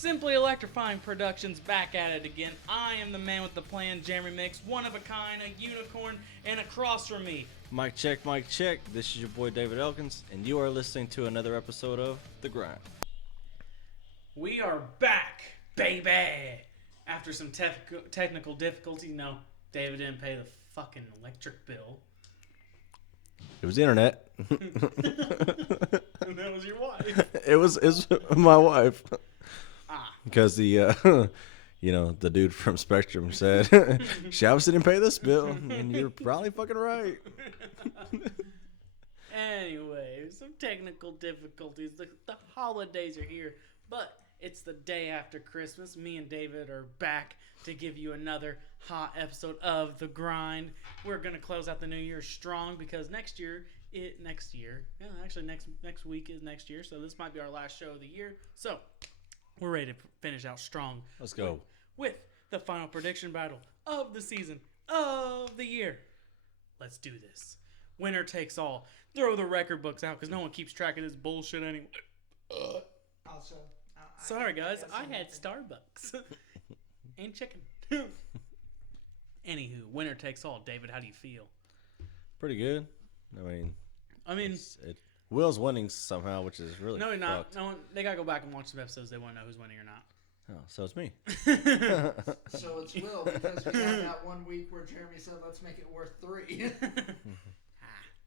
Simply Electrifying Productions back at it again. I am the man with the plan, Jeremy Mix, one of a kind, a unicorn, and across from me. Mic check, mic check. This is your boy David Elkins, and you are listening to another episode of The Grind. We are back, baby! After some technical difficulty, no, David didn't pay the fucking electric bill. It was the internet. And that was your wife. It was my wife. Ah. Because the the dude from Spectrum said, she obviously didn't pay this bill, and you're probably fucking right. Anyway, some technical difficulties. The holidays are here, but it's the day after Christmas. Me and David are back to give you another hot episode of The Grind. We're going to close out the new year strong because next week is next year, so this might be our last show of the year. So, we're ready to finish out strong. Let's go. With the final prediction battle of the season of the year. Let's do this. Winner takes all. Throw the record books out because no one keeps track of this bullshit anyway. Also, Sorry, guys. I had Starbucks and chicken. Anywho, winner takes all. David, how do you feel? Pretty good. I mean, Will's winning somehow, which is really No, they're not. fucked. No, they gotta go back and watch some episodes. They want to know who's winning or not. Oh, so it's me. so it's Will because we had that 1 week where Jeremy said, "Let's make it worth 3."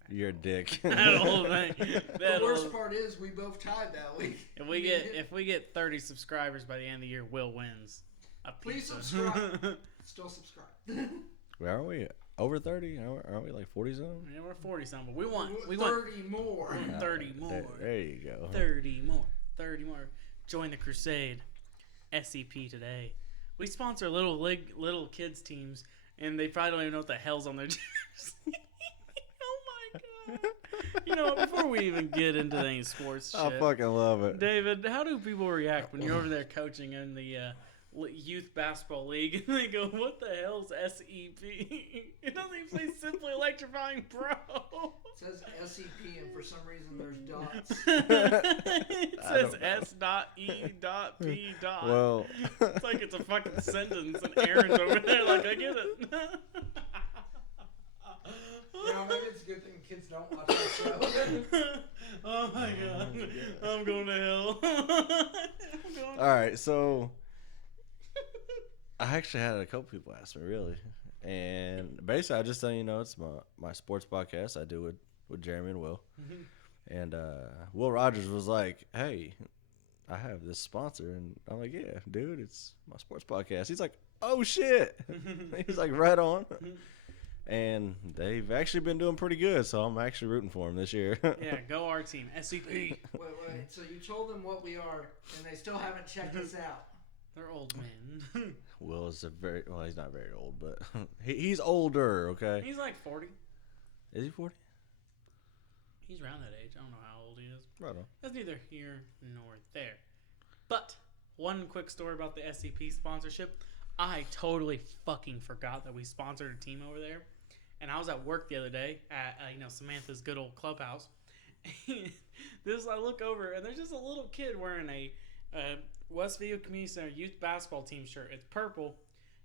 You're a dick. That whole thing. The worst part is we both tied that week. If we get 30 subscribers by the end of the year, Will wins. Please subscribe. Still subscribe. Where are we? Over 30? Aren't we like 40 something? Yeah, we're 40 something. We want 30 more. 30 more. There you go. 30 more. 30 more. Join the crusade. SCP today. We sponsor little kids teams, and they probably don't even know what the hell's on their jersey. Oh my god. You know what? Before we even get into any sports shit, I fucking love it. David, how do people react when you're over there coaching in the youth basketball league and they go, "What the hell's SEP?" It doesn't even say Simply Electrifying Pro. It says SEP, and for some reason there's dots. It says S.E.P. Well, It's like it's a fucking sentence, and Aaron's over there like, I get it. Maybe it's a good thing kids don't watch the show. Oh my god. I'm going to hell. all right, so I actually had a couple people ask me, really. And basically, I just tell you, it's my sports podcast I do with Jeremy and Will. And Will Rogers was like, "Hey, I have this sponsor." And I'm like, "Yeah, dude, it's my sports podcast." He's like, "Oh, shit." He's like, "Right on." And they've actually been doing pretty good, so I'm actually rooting for them this year. Yeah, go our team. SCP. Wait. So you told them what we are, and they still haven't checked us out. They're old men. Will is he's not very old, but he's older, okay? He's like 40. Is he 40? He's around that age. I don't know how old he is. Right on. That's neither here nor there. But one quick story about the SCP sponsorship. I totally fucking forgot that we sponsored a team over there. And I was at work the other day at Samantha's good old clubhouse. And I look over and there's just a little kid wearing a Westview Community Center youth basketball team shirt. It's purple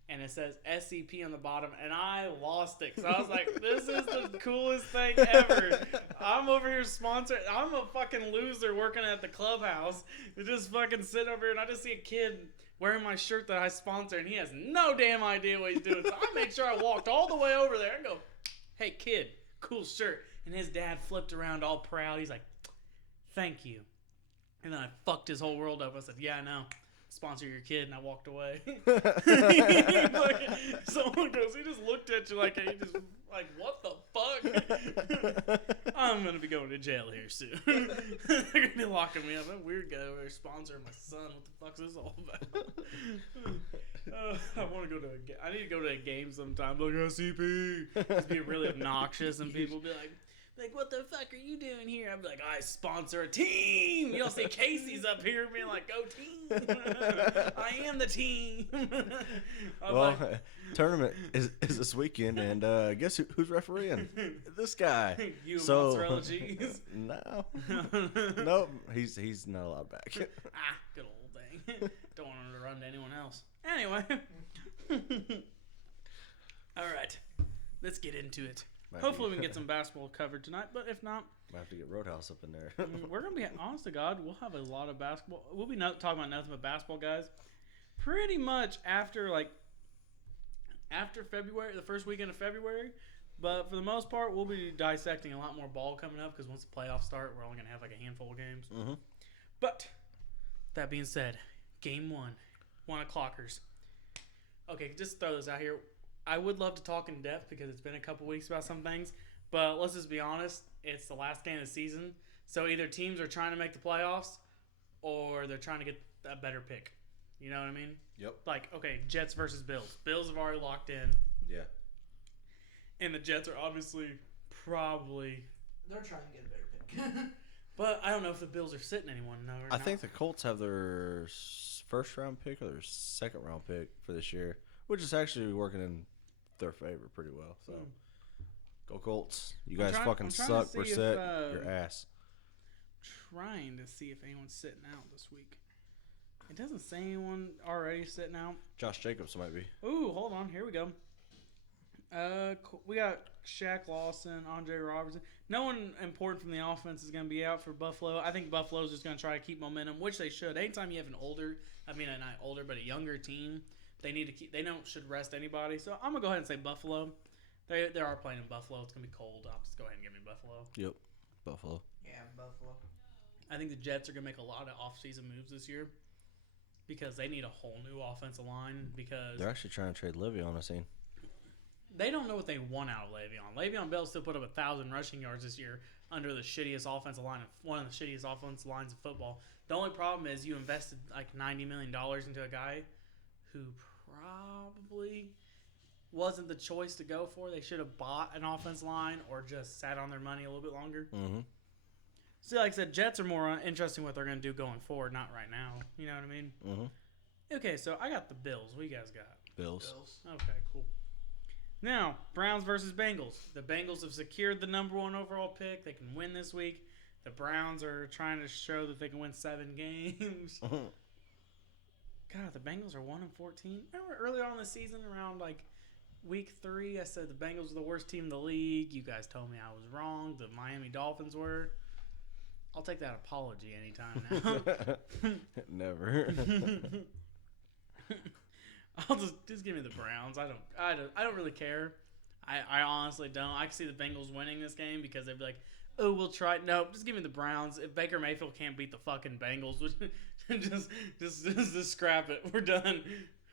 and it says SCP on the bottom, and I lost it because I was like, "This is the coolest thing ever." I'm over here sponsored. I'm a fucking loser working at the clubhouse. Just fucking sitting over here, and I just see a kid wearing my shirt that I sponsor, and he has no damn idea what he's doing. So I made sure I walked all the way over there and go, "Hey kid, cool shirt." And his dad flipped around all proud. He's like, "Thank you." And then I fucked his whole world up. I said, "Yeah, I know. Sponsor your kid," and I walked away. Someone goes, he just looked at you like, "What the fuck?" I'm gonna be going to jail here soon. They're gonna be locking me up. That weird guy over there sponsoring my son. What the fuck's this all about? I want to go to I need to go to a game sometime. Like, SCP. Just be really obnoxious, and people be like, "What the fuck are you doing here?" I'd be like, "I sponsor a team." You don't see Casey's up here being like, "Go team." I am the team. Tournament is this weekend, and guess who's refereeing? This guy. You mozzarella cheese? No. Nope. He's not allowed back. Good old thing. Don't want him to run to anyone else. Anyway. All right. Let's get into it. Hopefully we can get some basketball covered tonight, but if not, might have to get Roadhouse up in there. we're going to be, honest to God, we'll have a lot of basketball. We'll be talking about nothing but basketball, guys. Pretty much after February, the first weekend of February. But for the most part, we'll be dissecting a lot more ball coming up because once the playoffs start, we're only going to have like a handful of games. Mm-hmm. But that being said, game 1, 1 o'clockers. Okay, just throw this out here. I would love to talk in depth because it's been a couple weeks about some things. But let's just be honest. It's the last game of the season. So either teams are trying to make the playoffs or they're trying to get a better pick. You know what I mean? Yep. Like, okay, Jets versus Bills. Bills have already locked in. Yeah. And the Jets are obviously probably... They're trying to get a better pick. But I don't know if the Bills are sitting anyone. No, I think the Colts have their first round pick or their second round pick for this year, which is actually working in their favor pretty well. So, go Colts! You guys fucking suck. We're set. Your ass. Trying to see if anyone's sitting out this week. It doesn't say anyone already sitting out. Josh Jacobs might be. Ooh, hold on. Here we go. We got Shaq Lawson, Andre Robertson. No one important from the offense is going to be out for Buffalo. I think Buffalo's just going to try to keep momentum, which they should. Anytime you have not older, but a younger team, they need to keep. They should rest anybody. So I'm gonna go ahead and say Buffalo. They are playing in Buffalo. It's gonna be cold. I'll just go ahead and give me Buffalo. Yep, Buffalo. Yeah, Buffalo. I think the Jets are gonna make a lot of off-season moves this year because they need a whole new offensive line because They're actually trying to trade Le'Veon, I seen. they don't know what they want out of Le'Veon. Le'Veon Bell still put up 1,000 rushing yards this year under the shittiest offensive line, one of the shittiest offensive lines of football. The only problem is you invested like $90 million into a guy who probably wasn't the choice to go for. They should have bought an offensive line or just sat on their money a little bit longer. Mm-hmm. See, like I said, Jets are more interesting in what they're going to do going forward, not right now. You know what I mean? Mm-hmm. Okay, so I got the Bills. What you guys got? Bills. Okay, cool. Now, Browns versus Bengals. The Bengals have secured the number 1 overall pick. They can win this week. The Browns are trying to show that they can win 7 games. God, the Bengals are 1-14. Remember earlier on in the season, around like week 3, I said the Bengals were the worst team in the league. You guys told me I was wrong. The Miami Dolphins were. I'll take that apology anytime now. Never. I'll just give me the Browns. I don't really care. I honestly don't. I can see the Bengals winning this game because they'd be like, oh, we'll try. Nope, just give me the Browns. If Baker Mayfield can't beat the fucking Bengals, just scrap it. We're done.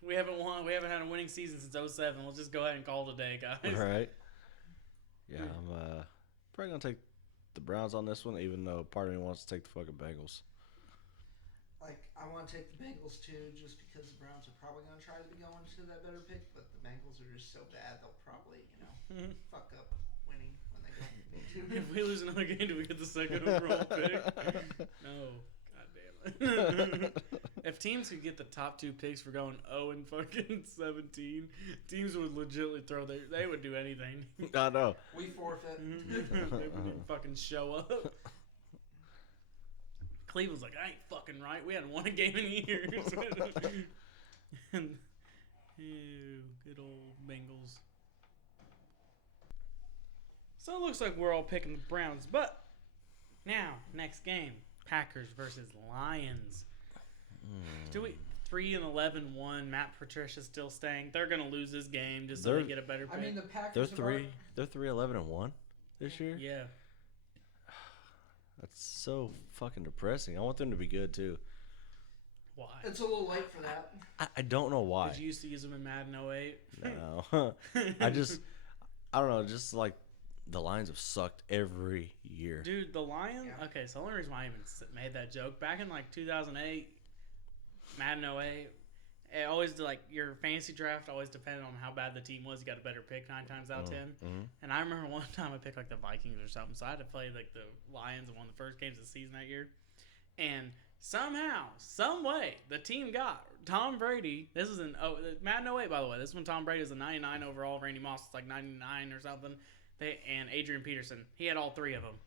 We haven't won. We haven't had a winning season since 2007. Let's just go ahead and call it a day, guys. Right. Yeah, I'm probably gonna take the Browns on this one, even though part of me wants to take the fucking Bengals. Like, I want to take the Bengals too, just because the Browns are probably going to try to be going to that better pick, but the Bengals are just so bad they'll probably, fuck up winning when they don't need to. If we lose another game, do we get the second overall pick? No. God damn it. If teams could get the top 2 picks for going 0-17, teams would legitimately they would do anything. I know. We forfeit. They would fucking show up. Cleveland's like, I ain't fucking right. We hadn't won a game in years. Ew, good old Bengals. So it looks like we're all picking the Browns. But now, next game, Packers versus Lions. Do we 3-11-1? Matt Patricia's still staying. They're gonna lose this game just so they get a better pick. I mean, the Packers. They're 3-11-1 this year. Yeah. That's so fucking depressing. I want them to be good too. Why? It's a little late for that. I don't know why. Did you used to use them in Madden 08? No. I don't know. Just like the Lions have sucked every year. Dude, the Lions? Yeah. Okay, so the only reason why I even made that joke, back in like 2008, Madden 08, it always, like, your fantasy draft always depended on how bad the team was. You got a better pick 9 times out of 10. Mm-hmm. And I remember one time I picked like the Vikings or something, so I had to play like the Lions in one of the first games of the season that year. And somehow, some way, the team got Tom Brady. This is in Madden 08, by the way. This is when Tom Brady was a 99 overall. Randy Moss was like 99 or something. And Adrian Peterson. He had all 3 of them.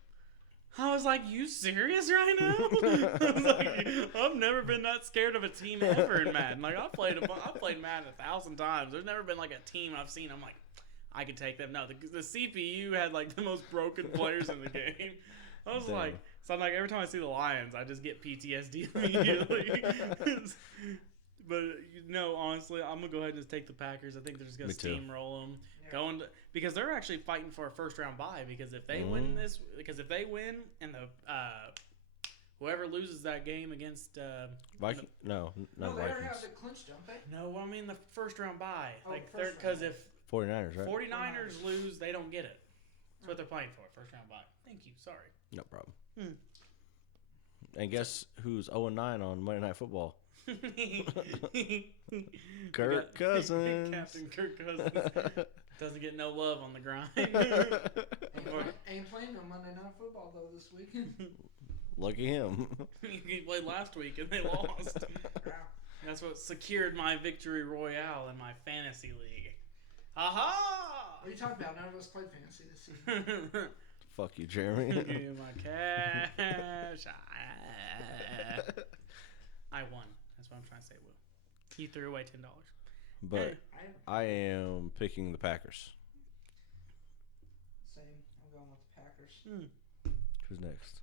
I was like, you serious right now? I was like, I've never been that scared of a team ever in Madden. Like, I've played Madden 1,000 times. There's never been like a team I've seen. I'm like, I could take them. No, the CPU had like the most broken players in the game. I was like, so I'm like, every time I see the Lions, I just get PTSD immediately. But honestly, I'm gonna go ahead and just take the Packers. I think they're just gonna steamroll them, because they're actually fighting for a first round bye. Because if they win and the whoever loses that game against Viking, no, not they already Vikings. have it clinched, don't they? no, I mean the first round bye. Oh, Like first because round. if 49ers, right? 49ers lose, they don't get it. That's what they're playing for, first round bye. Thank you. Sorry. No problem. And guess who's 0-9 on Monday Night Football? Kirk Cousins. Captain Kirk Cousins doesn't get no love on the grind. Ain't playing no Monday Night Football though this weekend. Lucky him. He played last week and they lost. That's what secured my victory royale in my fantasy league. Aha! What are you talking about? None of us played fantasy this season. Fuck you, Jeremy. Give me my cash. I won. That's what I'm trying to say, Will. He threw away $10. But I am picking the Packers. Same. I'm going with the Packers. Who's next?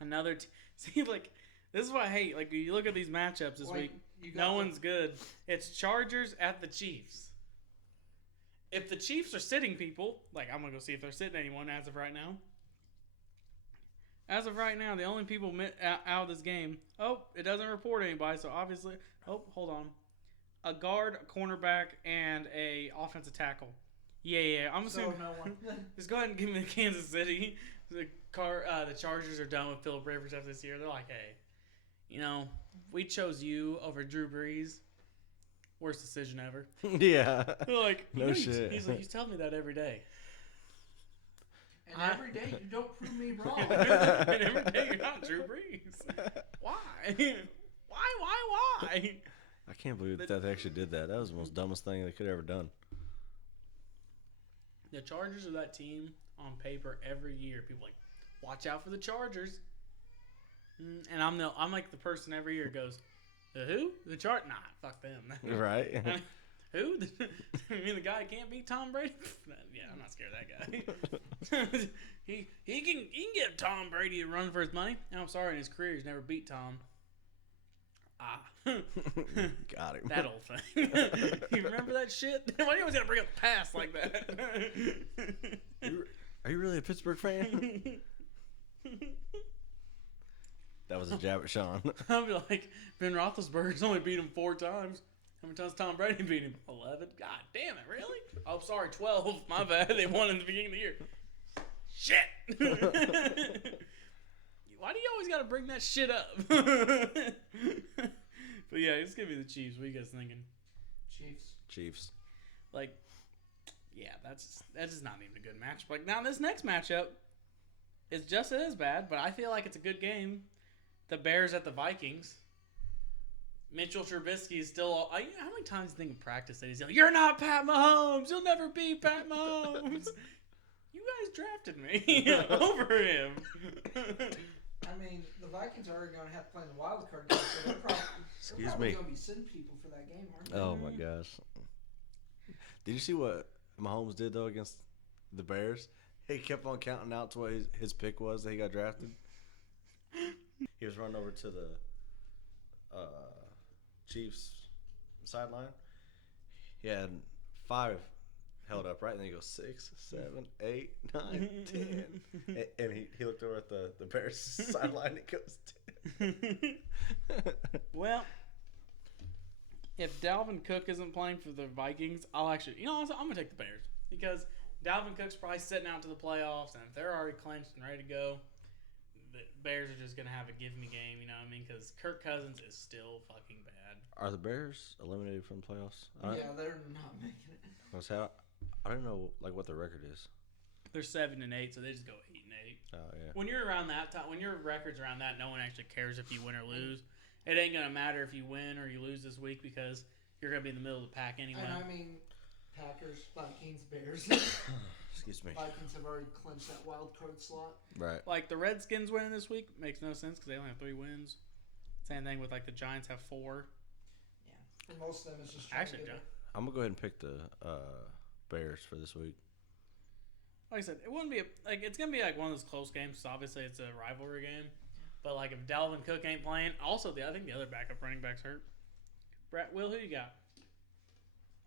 Another see, like, this is what I hate. Like, you look at these matchups this week, no one's good. It's Chargers at the Chiefs. If the Chiefs are sitting people, like, I'm going to go see if they're sitting anyone as of right now. As of right now, the only people out of this game, it doesn't report anybody, so obviously, hold on. A guard, a cornerback, and a offensive tackle. Yeah, I'm assuming. So no one. Just go ahead and give me the Kansas City. The Chargers are done with Philip Rivers after this year. They're like, hey, we chose you over Drew Brees. Worst decision ever. Yeah. They're like, no shit. He's like, you tell me that every day. And every day you don't prove me wrong. And every day you're not Drew Brees. Why? Why? I can't believe that they actually did that. That was the most dumbest thing they could have ever done. The Chargers are that team on paper every year. People are like, watch out for the Chargers. And I'm like the person every year goes, the who? The Nah, fuck them. Right. Who? You mean the guy can't beat Tom Brady? Yeah, I'm not scared of that guy. he can get Tom Brady to run for his money. And I'm sorry, in his career he's never beat Tom. Got him. That old thing. You remember that shit? Why do you always gotta bring up the past like that? Are you really a Pittsburgh fan? That was a jab at Sean. I'll be like, Ben Roethlisberger's only beat him 4 times. How many times Tom Brady beat him? 11. God damn it, really? Oh, sorry, 12. My bad. They won in the beginning of the year. Shit. Why do you always got to bring that shit up? But yeah, just give me the Chiefs. What are you guys thinking? Chiefs. Like, yeah, that's just not even a good match. Like, now this next matchup is just as bad, but I feel like it's a good game. The Bears at the Vikings. Mitchell Trubisky is still. How many times do you think in practice that he's like, "You're not Pat Mahomes. You'll never be Pat Mahomes." You guys drafted me over him. I mean, the Vikings are already going to have to play in the wild card game, so they're probably going to be sitting people for that game, aren't they? Oh my gosh! Did you see what Mahomes did though against the Bears? He kept on counting out to what his pick was that he got drafted. He was running over to the Chiefs sideline. He had 5 held up, right? And then he goes 6, 7, 8, 9, 10. And he looked over at the Bears sideline and he goes 10. Well, if Dalvin Cook isn't playing for the Vikings, I'll actually, I'm going to take the Bears. Because Dalvin Cook's probably setting out to the playoffs, and if they're already clinched and ready to go, the Bears are just going to have a give-me game, you know what I mean? Because Kirk Cousins is still fucking bad. Are the Bears eliminated from the playoffs? Yeah, they're not making it. I don't know what the record is. They're 7-8, so they just go 8-8. Oh yeah. When you're around that time, when your record's around that, no one actually cares if you win or lose. It ain't gonna matter if you win or you lose this week because you're gonna be in the middle of the pack anyway. And I mean, Packers, Vikings, Bears. Excuse me. Vikings have already clinched that wild card slot. Right. Like the Redskins winning this week makes no sense because they only have 3 wins. Same thing with like the Giants have 4. Yeah, for most of them, it's just trying Actually, to get it. I'm gonna go ahead and pick the Bears for this week. Like I said, it wouldn't be it's gonna be like one of those close games. So obviously, it's a rivalry game. But like if Dalvin Cook ain't playing, also I think the other backup running back's hurt. Will, who you got?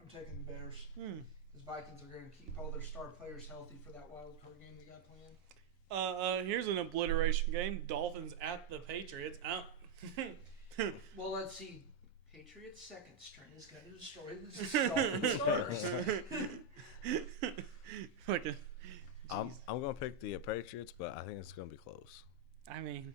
I'm taking the Bears. Because Vikings are going to keep all their star players healthy for that wild card game they got planned. Here's an obliteration game. Dolphins at the Patriots. Well, let's see. Patriots' second string is going to destroy the Dolphins stars. Fucking. I'm gonna pick the Patriots, but I think it's gonna be close. I mean,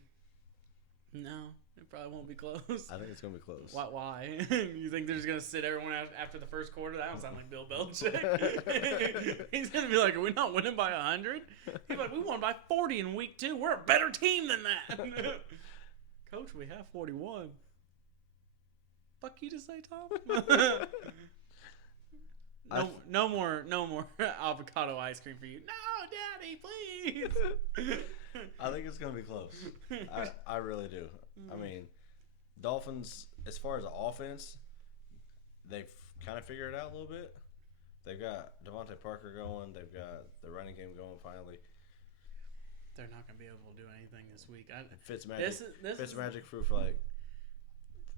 no, it probably won't be close. I think it's gonna be close. Why? You think they're just gonna sit everyone out after the first quarter? That don't sound like Bill Belichick. He's gonna be like, "Are we not winning by 100?" He's like, "We won by 40 in week 2. We're a better team than that." Coach, we have 41. Fuck you to say, Tom. No more avocado ice cream for you. No, Daddy, please. I think it's gonna be close. I really do. I mean, Dolphins, as far as the offense, they've kind of figured it out a little bit. They've got Devontae Parker going. They've got the running game going finally. They're not gonna be able to do anything this week. Fitzmagic threw for like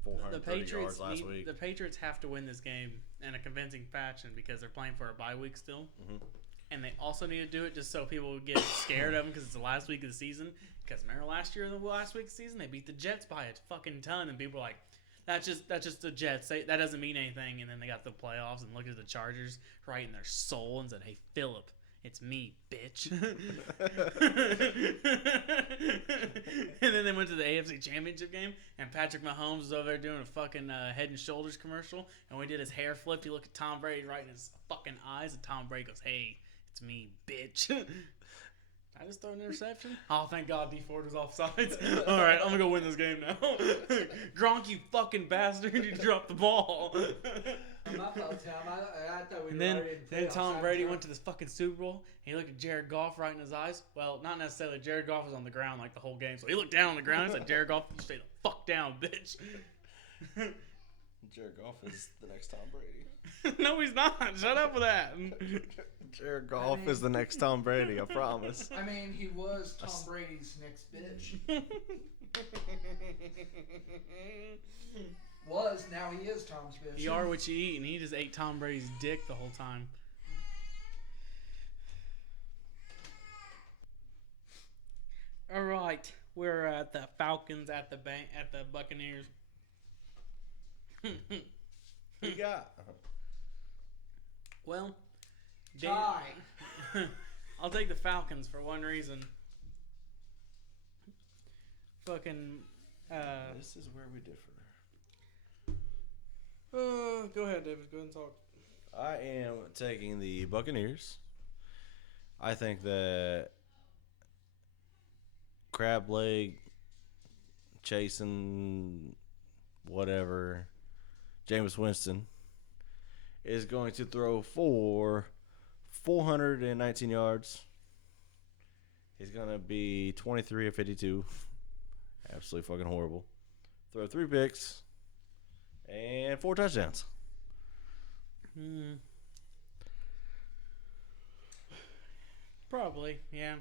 430 yards last week. The Patriots have to win this game in a convincing fashion because they're playing for a bye week still. Mm-hmm. And they also need to do it just so people would get scared of them because it's the last week of the season. Because remember last year, the last week of the season, they beat the Jets by a fucking ton, and people were like, "That's just the Jets. That doesn't mean anything." And then they got the playoffs and looked at the Chargers right in their soul and said, "Hey, Phillip, it's me, bitch." And then they went to the AFC Championship game, and Patrick Mahomes was over there doing a fucking Head and Shoulders commercial, and we did his hair flip. You look at Tom Brady right in his fucking eyes, and Tom Brady goes, "Hey, it's me, bitch." I just throw an interception. Oh, thank God D Ford was offsides. All right, I'm gonna go win this game now. Gronk, you fucking bastard! You dropped the ball. My fault, Tom. I thought we And were then already in playoffs. Tom I'm Brady drunk. went to this fucking Super Bowl. And he looked at Jared Goff right in his eyes. Well, not necessarily. Jared Goff was on the ground like the whole game, so he looked down on the ground and said, "Jared Goff, you stay the fuck down, bitch." Jared Goff is the next Tom Brady. No, he's not. Shut up with that. Jared Goff is the next Tom Brady, I promise. I mean, he was Tom Brady's next bitch. Now he is Tom's bitch. You are what you eat, and he just ate Tom Brady's dick the whole time. All right, we're at the Falcons at the Buccaneers. Who you got? Well, Tie. I'll take the Falcons for one reason. Fucking. This is where we differ. Go ahead, David. Go ahead and talk. I am taking the Buccaneers. I think that crab leg, chasing, whatever, Jameis Winston is going to throw for 419 yards. He's going to be 23 of 52. Absolutely fucking horrible. Throw 3 picks and 4 touchdowns. Probably, yeah.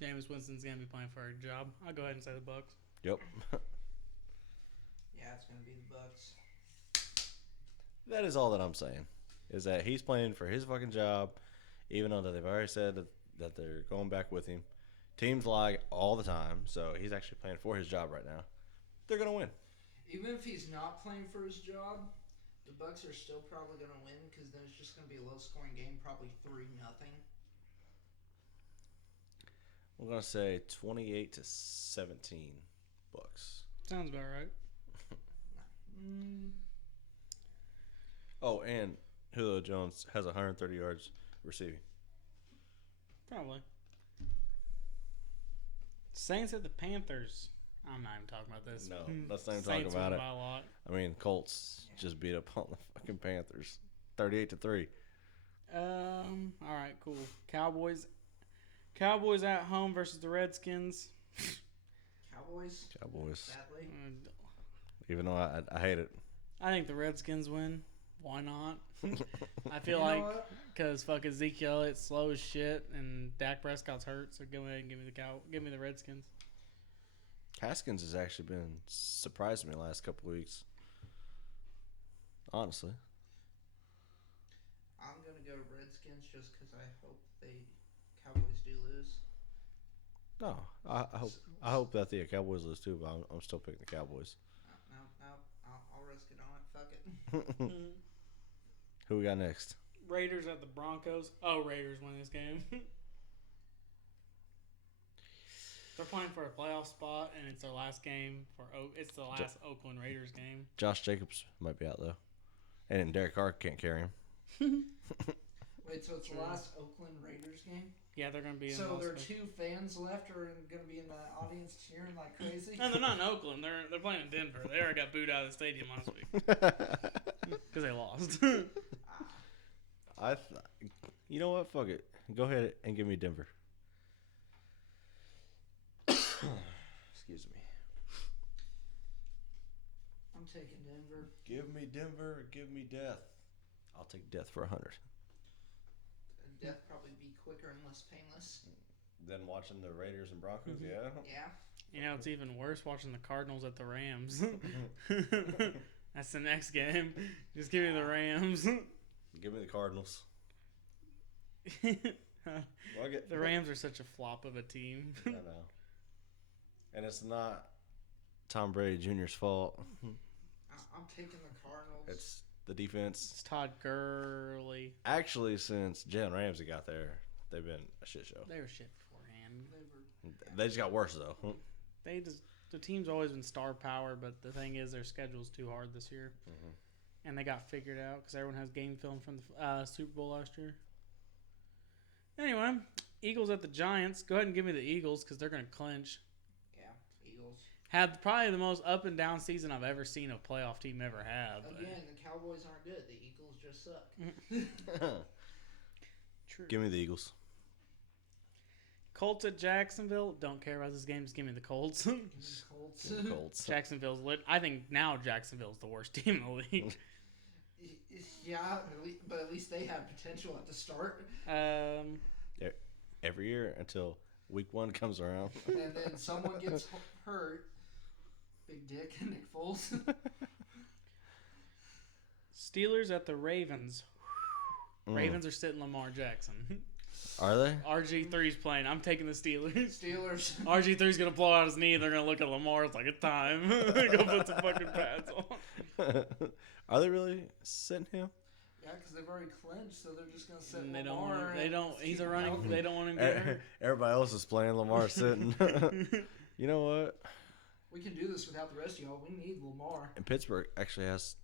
Jameis Winston's gonna be playing for a job. I'll go ahead and say the Bucks. Yep. Yeah, it's gonna be the Bucks. That is all that I'm saying. Is that he's playing for his fucking job, even though they've already said that they're going back with him. Teams lie all the time, so he's actually playing for his job right now. They're gonna win. Even if he's not playing for his job, the Bucks are still probably gonna win because then it's just gonna be a low-scoring game, probably 3-0. I'm gonna say 28-17 Bucks. Sounds about right. Oh, and Julio Jones has 130 yards receiving. Probably. Saints at the Panthers. I'm not even talking about this. No, let's not even talk Saints about win it. by a lot. I mean, Colts just beat up on the fucking Panthers, 38-3. All right, cool. Cowboys at home versus the Redskins. Cowboys. Sadly. Even though I hate it. I think the Redskins win. Why not? I feel You know like what? because fuck Ezekiel Elliott's slow as shit and Dak Prescott's hurt, so go ahead and give me the Redskins. Haskins has actually been surprising me the last couple of weeks. Honestly. I'm gonna go Redskins just because I hope Cowboys do lose. No, I hope that the Cowboys lose too, but I'm still picking the Cowboys. No, I'll risk it on it. Fuck it. Who we got next? Raiders at the Broncos. Oh, Raiders win this game. They're playing for a playoff spot, and it's their last game it's the last Oakland Raiders game. Josh Jacobs might be out though, and then Derek Carr can't carry him. Wait, so it's the last Oakland Raiders game? Yeah, they're gonna be. So there are 2 fans left, or gonna be in the audience cheering like crazy? No, they're not in Oakland. They're playing in Denver. They already got booed out of the stadium last week because they lost. You know what? Fuck it. Go ahead and give me Denver. Excuse me. I'm taking Denver. Give me Denver. Give me death. I'll take death for 100. Death probably be quicker and less painless. Then watching the Raiders and Broncos, yeah. Yeah. You know, it's even worse watching the Cardinals at the Rams. That's the next game. Just give me the Rams. Give me the Cardinals. The Rams are such a flop of a team. I know. And it's not Tom Brady Jr.'s fault. I'm taking the Cardinals. It's the defense. It's Todd Gurley. Actually, since Jalen Ramsey got there, they've been a shit show. They were shit beforehand. They just got worse, though. The team's always been star power, but the thing is their schedule's too hard this year. Mm-hmm. And they got figured out because everyone has game film from the Super Bowl last year. Anyway, Eagles at the Giants. Go ahead and give me the Eagles because they're going to clinch. Yeah, Eagles. Had probably the most up and down season I've ever seen a playoff team ever have. Again, the Cowboys aren't good. The Eagles just suck. True. Give me the Eagles. Colts at Jacksonville. Don't care about this game. Just give me the Colts. Colts. Colts. Jacksonville's lit. I think now Jacksonville's the worst team in the league. Yeah, but at least they had potential at the start. Every year until week 1 comes around. And then someone gets hurt. Big Dick and Nick Foles. Steelers at the Ravens. Ravens are sitting Lamar Jackson. Are they? RG3's playing. I'm taking the Steelers. Steelers. RG3's going to blow out his knee. They're going to look at Lamar. It's like, it's time. Go put some fucking pads on. Are they really sitting him? Yeah, because they've already clinched, so they're just going to sit They don't Lamar. want. They don't. He's a running. They don't want him getting hurt. Everybody else is playing. Lamar sitting. You know what? We can do this without the rest of y'all. We need Lamar. And Pittsburgh actually has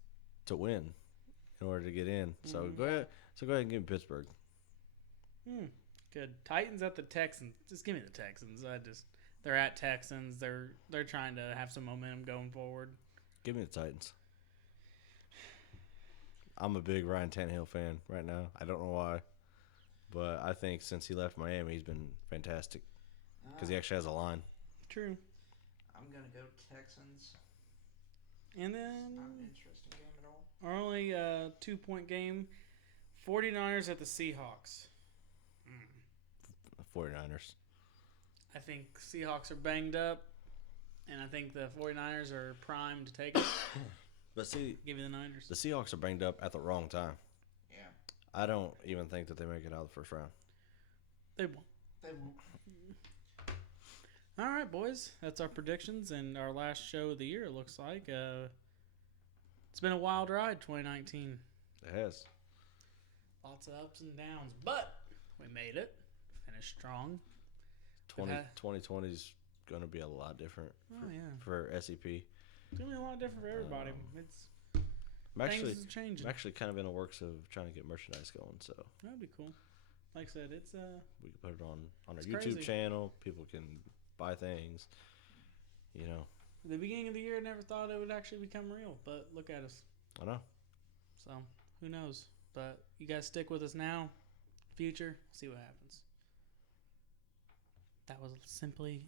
to win in order to get in. So go ahead. So go ahead and give me Pittsburgh. Good. Titans at the Texans. Just give me the Texans. They're at Texans. They're trying to have some momentum going forward. Give me the Titans. I'm a big Ryan Tannehill fan right now. I don't know why, but I think since he left Miami, he's been fantastic because he actually has a line. True. I'm going to go Texans. And It's then not an interesting game at all. our only 2-point game, 49ers at the Seahawks. 49ers. I think Seahawks are banged up, and I think the 49ers are primed to take it. But see, Give me the Niners. the Seahawks are banged up at the wrong time. Yeah. I don't even think that they make it out of the first round. They won. They won't. All right, boys. That's our predictions and our last show of the year, it looks like. It's been a wild ride, 2019. It has. Lots of ups and downs, but we made it. Finished strong. 2020 is going to be a lot different for SEP. It's going to be a lot different for everybody. Things are changing. I'm actually kind of in the works of trying to get merchandise going, so That'd be cool. Like I said, it's we can put it on our It's YouTube crazy. channel. People can buy things. You know, the beginning of the year. I never thought it would actually become real, but look at us. I know. So who knows? But you guys stick with us now. future. See what happens. That was simply